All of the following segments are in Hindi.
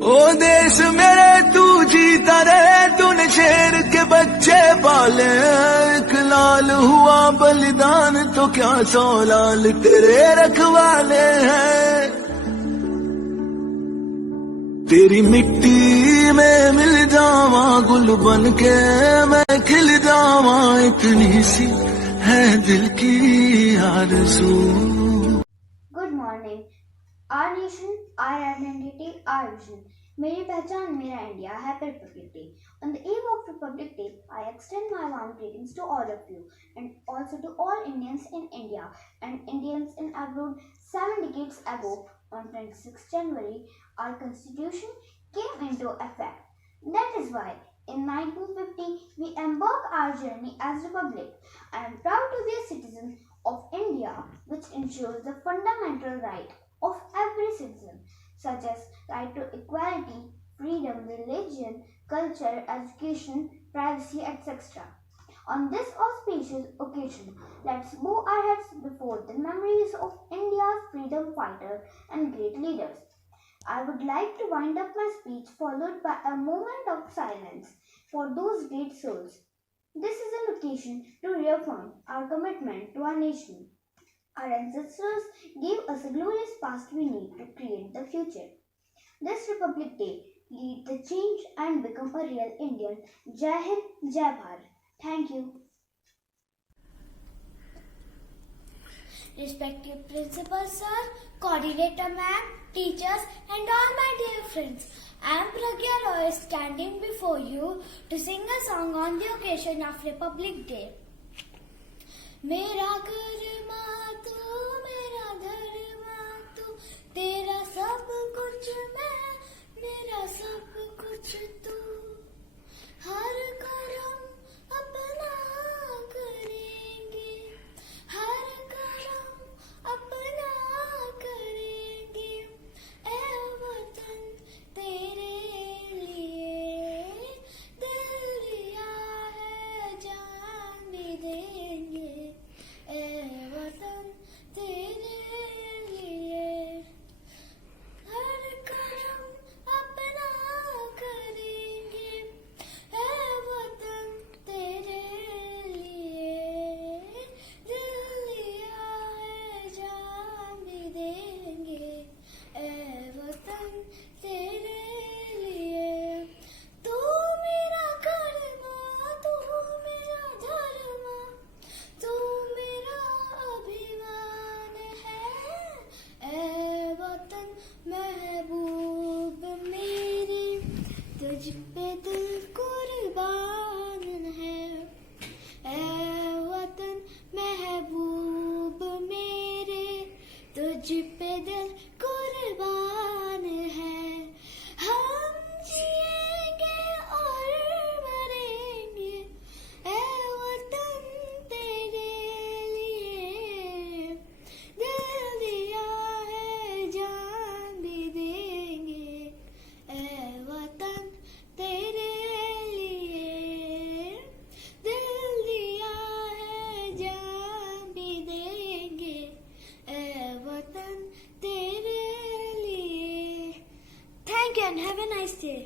ओ देश मेरे तू जीता रहे, तूने शेर के बच्चे पाले। एक लाल हुआ बलिदान तो क्या 100 लाल तेरे रखवाले हैं। तेरी मिट्टी में मिल जावा गुल बन के मैं खिल जावा, इतनी सी है दिल की आरज़ू। Good morning. Our nation, our identity, our vision. मेरी पहचान मेरा India. Happy Republic Day. On the eve of Republic Day, I extend my warm greetings to all of you and also to all Indians in India and Indians in abroad. 7 decades ago, on 26 January, our constitution came into effect. That is why in 1950 we embarked our journey as republic. I am proud to be a citizen of India, which ensures the fundamental right of every citizen, such as right to equality, freedom, religion, culture, education, privacy, etc. On this auspicious occasion, let's bow our heads before the memories of India's freedom fighters and great leaders. I would like to wind up my speech followed by a moment of silence for those great souls. This is an occasion to reaffirm our commitment to our nation. Our ancestors gave us a glorious past we need to create the future. This Republic Day, lead the change and become a real Indian. Jai Hind, Jai Bharat. Thank you. Respected Principal Sir, Coordinator Ma'am, teachers and all my dear friends, I am Pragya Roy standing before you to sing a song on the occasion of Republic Day. मेरा कर्मा तू, मेरा धर्मा तू, तेरा सब कुछ मैं, मेरा सब कुछ तू। हर करम अपना करेंगे, हर करम अपना करेंगे। ऐ वतन तेरे लिए दिल दिया है, जान भी देंगे। ऐ वतन तेरे लिए हर करम अपना करेंगे। ऐ वतन तेरे लिए दिल दिया है, जान भी देंगे। ऐ वतन तेरे लिए तू मेरा कर्मा, तू मेरा धर्मा, तू मेरा अभिमान है। ऐ वतन महबूब मेरे, तुझ पे दिल कुर्बान है। ऐ वतन महबूब मेरे, तुझ पे दिल कुर्बान है। हम जिएंगे और मरेंगे, ऐ वतन तेरे लिए दिल दिया है, जान भी देंगे। ऐ वतन तेरे लिए दिल दिया है, जान भी देंगे। ऐ वतन तेरे लिए। Thank you and have a nice day.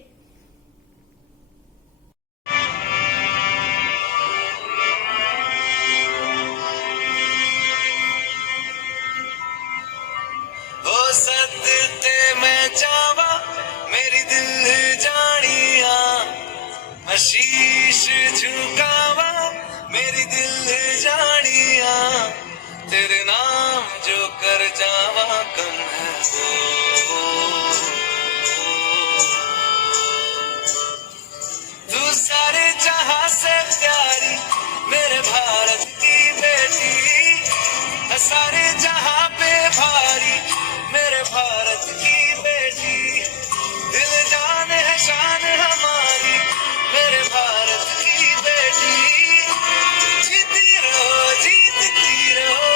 ओ सदते मैं जावा मेरी दिल जानिया, आशीष झुकावा मेरी दिल जानिया। तेरे नाम जो कर जावा कम है तू सारे जहां से प्यारी मेरे भारत की बेटी। सारे जहां पे भारी मेरे भारत की बेटी। दिल जान है शान हमारी मेरे भारत की बेटी। जीती रहो जीतती रहो।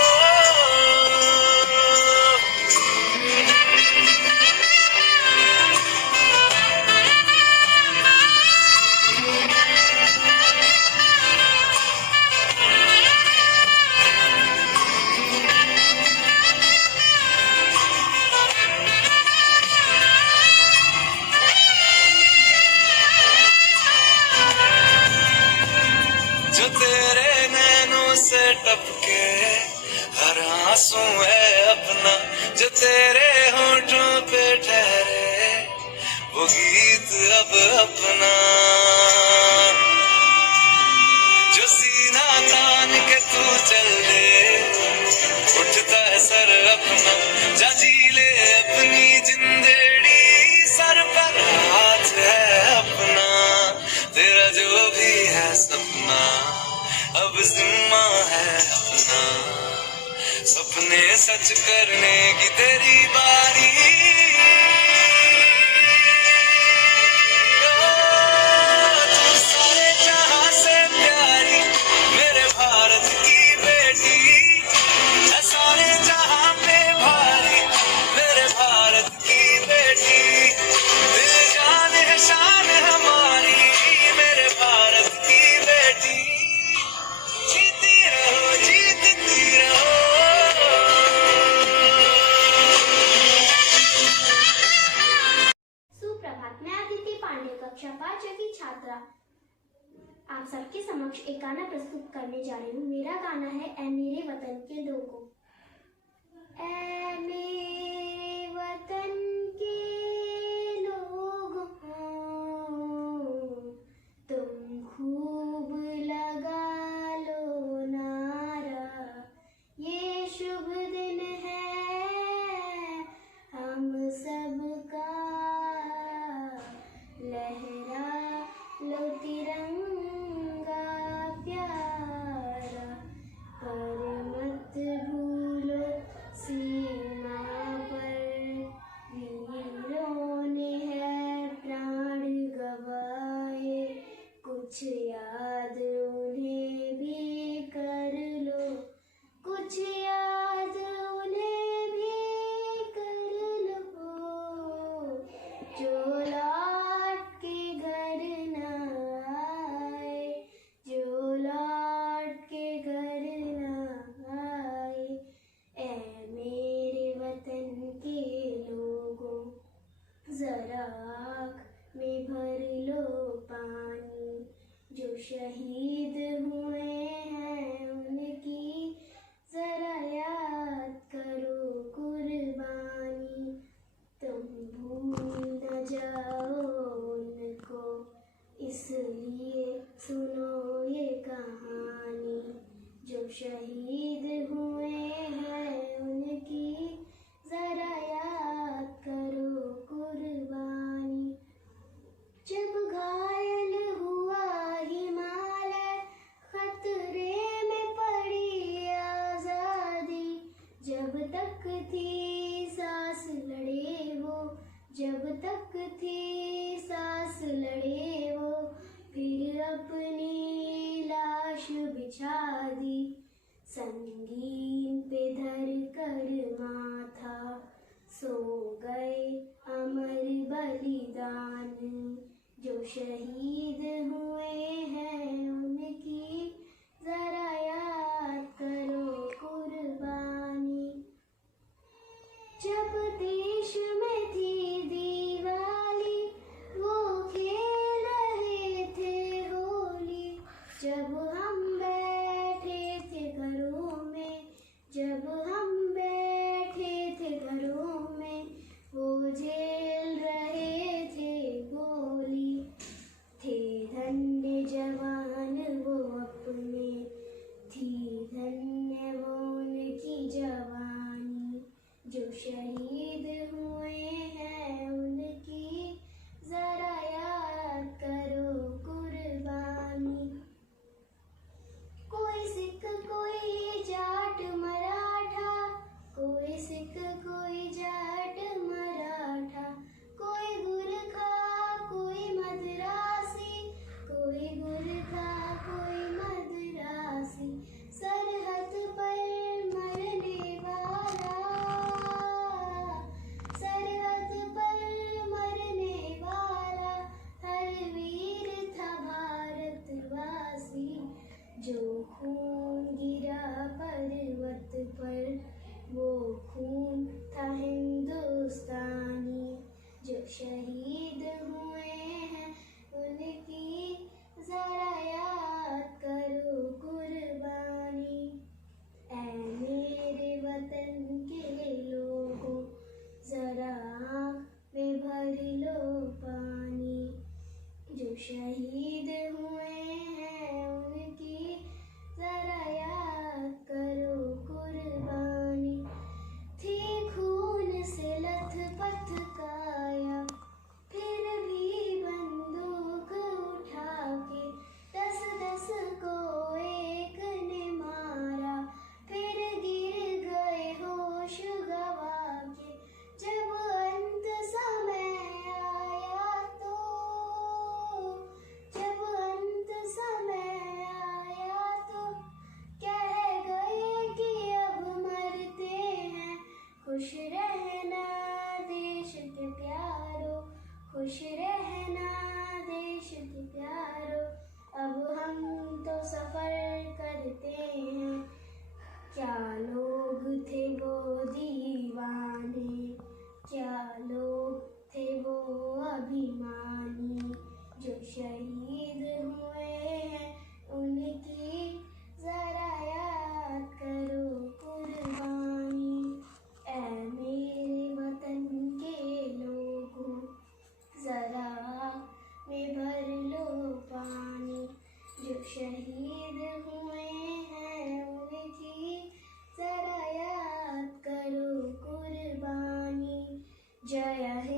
गीत अब अपना, जो सीना तान के तू चल दे, उठता है सर अपना, जा जी ले अपनी जिंदड़ी, सर पर हाथ है अपना, तेरा जो भी है सपना अब जिम्मा है अपना, सपने सच करने की तेरी बारी, तू सारे जहां से प्यारी मेरे भारत की बेटी, है सारे जहां पे भारी मेरे भारत की बेटी, दिल जान है शान हमारी मेरे भारत की बेटी, जीती रहो जीतती रहो। सुप्रभात, मैं अदिति पांडे, कक्षा 5 की छात्रा आप सबके समक्ष एक गाना प्रस्तुत करने जा रही हूँ। मेरा गाना है ऐ मेरे वतन के लोगों। ऐ मेरे वतन के लोगों, तुम खूब लगा लो नारा, ये शुभ दिन है हम सबका, लहरा लो तिरंगा प्यारा, पर मत भूलो सीमा पर वीरों ने है प्राण गवाए, कुछ याद उन्हें भी कर लो, कुछ याद उन्हें भी कर लो, जो लौट के घर न आए, जो लौट के घर न आए। ऐ मेरे वतन के लोगों, जरा आँख में भर लो पानी, जो शहीद हुए हैं उनकी जरा याद करो कुर्बानी, तुम भूल न जाओ उनको, इसलिए सुनो ये कहानी, जो शहीद हुए हैं उनकी जरा याद करो कुर्बानी। जब घायल हुआ हिमालय, खतरे में पड़ी आजादी, जब तक थी सांस लड़े वो, जब तक थी सांस लड़े वो, फिर अपनी लाश बिछा दी, संगीन पे धर कर माथा, सो गए अमर बलिदान, जो शहीद हुए हैं उनकी जरा याद करो कुर्बानी। जब देश में थी दिवाली, वो खेल रहे थे होली, जब हम बैठे थे घरों में, जब हम बैठे थे घरों में, वो झेल रहे थे गोली, थे धन्य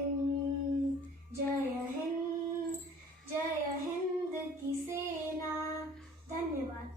हिंद, जय हिंद, जय हिंद की सेना। धन्यवाद।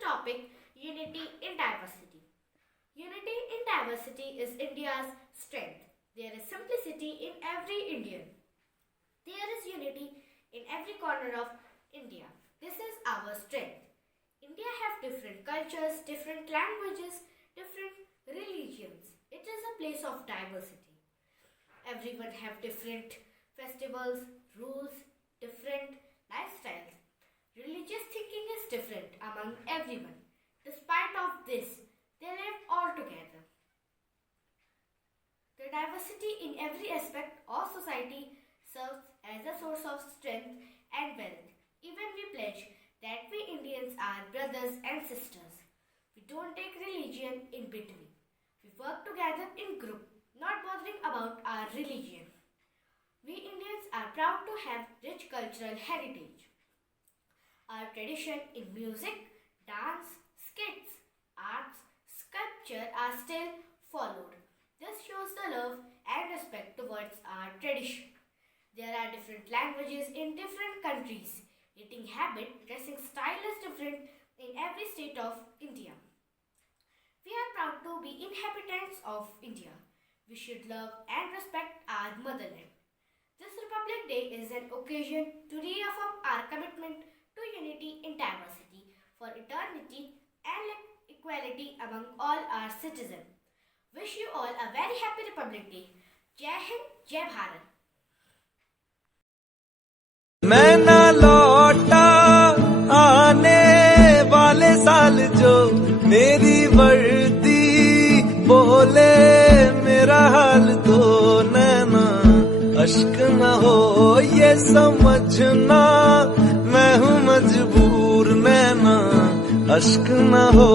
topic, unity in diversity. Unity in diversity is India's strength. There is simplicity in every Indian. There is unity in every corner of India. This is our strength. India have different cultures, different languages, different religions. It is a place of diversity. Everyone have different festivals, rules, different lifestyles. Religious thinking is different among everyone. Despite of this, they live all together. The diversity in every aspect of society serves as a source of strength and wealth. Even we pledge that we Indians are brothers and sisters. We don't take religion in between. We work together in group, not bothering about our religion. We Indians are proud to have rich cultural heritage. Our tradition in music, dance, skits, arts, sculpture are still followed. This shows the love and respect towards our tradition. There are different languages in different countries. Eating habit, dressing style is different in every state of India. We are proud to be inhabitants of India. We should love and respect our motherland. This Republic Day is an occasion to reaffirm our commitment to unity in diversity for eternity and equality among all our citizens. Wish you all a very happy Republic Day. Jai Hind, Jai Bharat. मैं ना लौटा आने वाले साल जो मेरी वर्दी बोले मेरा हाल तो नैना अश्क न हो ये समझना मैं हूँ मजबूर नैना अश्क न हो